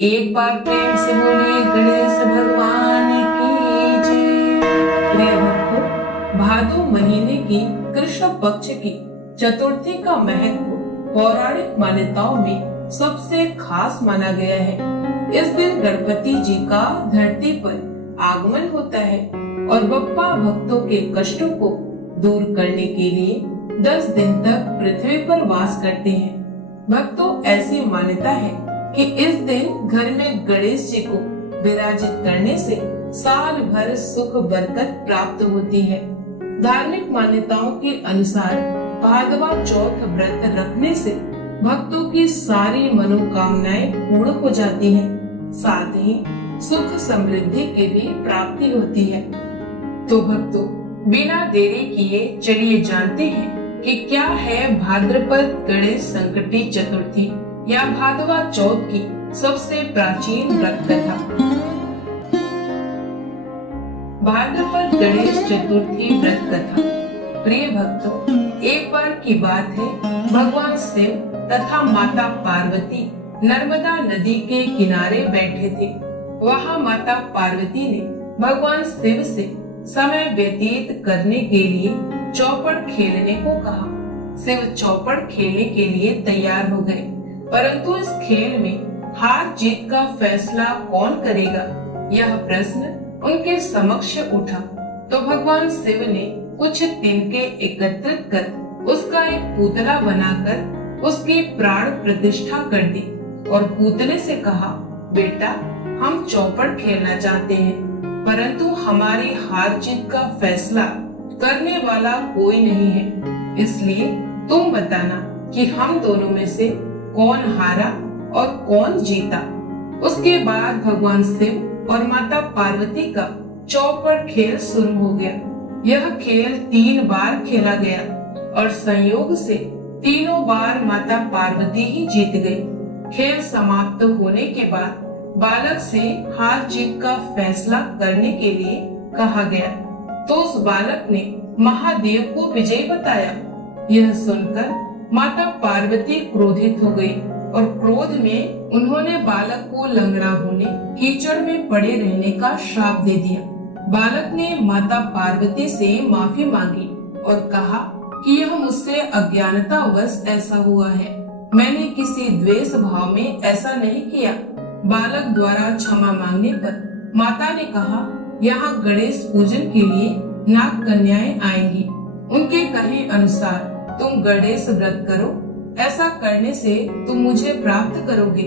एक बार प्रेम से बोलिए गणेश भगवान की जय। प्रिय भक्तों, भादो महीने की कृष्ण पक्ष की चतुर्थी का महत्व पौराणिक मान्यताओं में सबसे खास माना गया है। इस दिन गणपति जी का धरती पर आगमन होता है और बप्पा भक्तों के कष्टों को दूर करने के लिए 10 दिन तक पृथ्वी पर वास करते हैं। भक्तों, ऐसी मान्यता है कि इस दिन घर में गणेश जी को विराजित करने से साल भर सुख बरकत प्राप्त होती है। धार्मिक मान्यताओं के अनुसार भादवा चौथ व्रत रखने से भक्तों की सारी मनोकामनाएं पूर्ण हो जाती हैं, साथ ही सुख समृद्धि की भी प्राप्ति होती है। तो भक्तों, बिना देरी किए चलिए जानते हैं कि क्या है भाद्रपद गणेश संकटी चतुर्थी या भादवा चौथ की सबसे प्राचीन व्रत कथा। भाद्रपद गणेश चतुर्थी व्रत कथा। प्रिय भक्तों, एक बार की बात है, भगवान शिव तथा माता पार्वती नर्मदा नदी के किनारे बैठे थे। वहाँ माता पार्वती ने भगवान शिव से समय व्यतीत करने के लिए चौपड़ खेलने को कहा। शिव चौपड़ खेलने के लिए तैयार हो गए, परंतु इस खेल में हार जीत का फैसला कौन करेगा, यह प्रश्न उनके समक्ष उठा। तो भगवान शिव ने कुछ तिनके एकत्रित कर उसका एक पुतला बनाकर उसकी प्राण प्रतिष्ठा कर दी और पुतले से कहा, बेटा, हम चौपड़ खेलना चाहते हैं, परंतु हमारी हार जीत का फैसला करने वाला कोई नहीं है, इसलिए तुम बताना कि हम दोनों में से कौन हारा और कौन जीता। उसके बाद भगवान शिव और माता पार्वती का चौपड़ खेल शुरू हो गया। यह खेल 3 बार खेला गया और संयोग से तीनों बार माता पार्वती ही जीत गई। खेल समाप्त होने के बाद बालक से हार जीत का फैसला करने के लिए कहा गया, तो उस बालक ने महादेव को विजयी बताया। यह सुनकर माता पार्वती क्रोधित हो गई और क्रोध में उन्होंने बालक को लंगड़ा होने, कीचड़ में पड़े रहने का श्राप दे दिया। बालक ने माता पार्वती से माफी मांगी और कहा कि यह मुझसे अज्ञानतावश ऐसा हुआ है, मैंने किसी द्वेष भाव में ऐसा नहीं किया। बालक द्वारा क्षमा मांगने पर माता ने कहा, यहाँ गणेश पूजन के लिए नाग कन्याएं आएंगी, उनके कहे अनुसार तुम गणेश व्रत करो, ऐसा करने से तुम मुझे प्राप्त करोगे।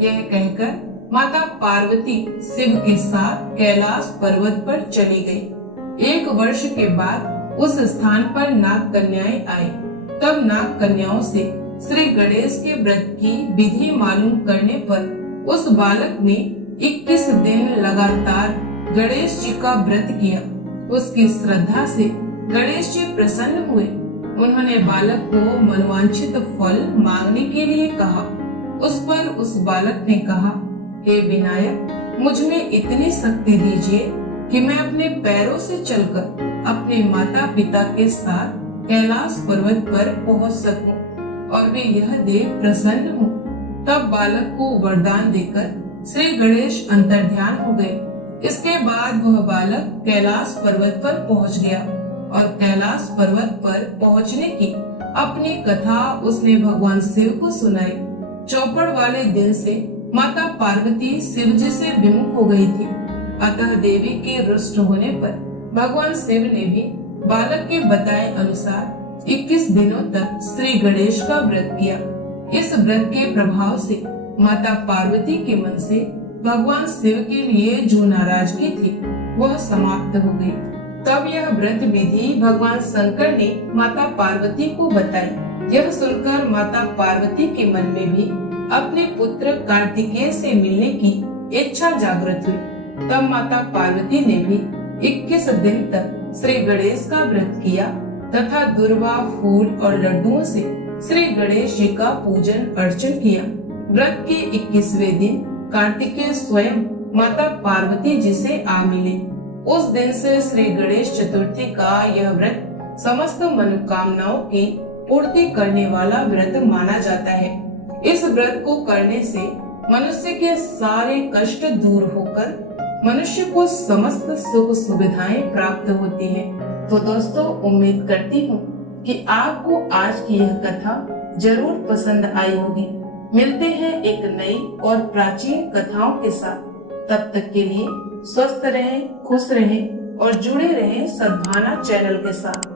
यह कहकर माता पार्वती शिव के साथ कैलाश पर्वत पर चली गई। 1 वर्ष के बाद उस स्थान पर नाग कन्याएं आई। तब नाग कन्याओं से श्री गणेश के व्रत की विधि मालूम करने पर उस बालक ने 21 दिन लगातार गणेश जी का व्रत किया। उसकी श्रद्धा से गणेश जी प्रसन्न हुए। उन्होंने बालक को मनोवांछित फल मांगने के लिए कहा। उस पर उस बालक ने कहा, हे विनायक, मुझ में इतनी शक्ति दीजिए कि मैं अपने पैरों से चलकर अपने माता पिता के साथ कैलाश पर्वत पर पहुंच सकूं और वे यह देख प्रसन्न हूं। तब बालक को वरदान देकर श्री गणेश अंतर्ध्यान हो गए। इसके बाद वह बालक कैलाश पर्वत पर पहुंच गया और कैलाश पर्वत पर पहुंचने की अपनी कथा उसने भगवान शिव को सुनाई। चौपड़ वाले दिन से माता पार्वती शिव जी से विमुख हो गई थी, अतः देवी के रुष्ट होने पर भगवान शिव ने भी बालक के बताए अनुसार 21 दिनों तक श्री गणेश का व्रत किया। इस व्रत के प्रभाव से माता पार्वती के मन से भगवान शिव के लिए जो नाराजगी थी वह समाप्त हो गई। तब यह व्रत विधि भगवान शंकर ने माता पार्वती को बताई। यह सुनकर माता पार्वती के मन में भी अपने पुत्र कार्तिकेय से मिलने की इच्छा जागृत हुई। तब माता पार्वती ने भी 21 दिन तक श्री गणेश का व्रत किया तथा दुर्वा, फूल और लड्डुओं से श्री गणेश जी का पूजन अर्चन किया। व्रत के 21वें दिन कार्तिकेय स्वयं माता पार्वती जी से आ मिले। उस दिन से श्री गणेश चतुर्थी का यह व्रत समस्त मनोकामनाओं की पूर्ति करने वाला व्रत माना जाता है। इस व्रत को करने से मनुष्य के सारे कष्ट दूर होकर मनुष्य को समस्त सुख सुविधाएं प्राप्त होती हैं। तो दोस्तों, उम्मीद करती हूँ कि आपको आज की यह कथा जरूर पसंद आई होगी। मिलते हैं एक नई और प्राचीन कथाओं के साथ। तब तक के लिए स्वस्थ रहें, खुश रहें और जुड़े रहें सद्भावना चैनल के साथ।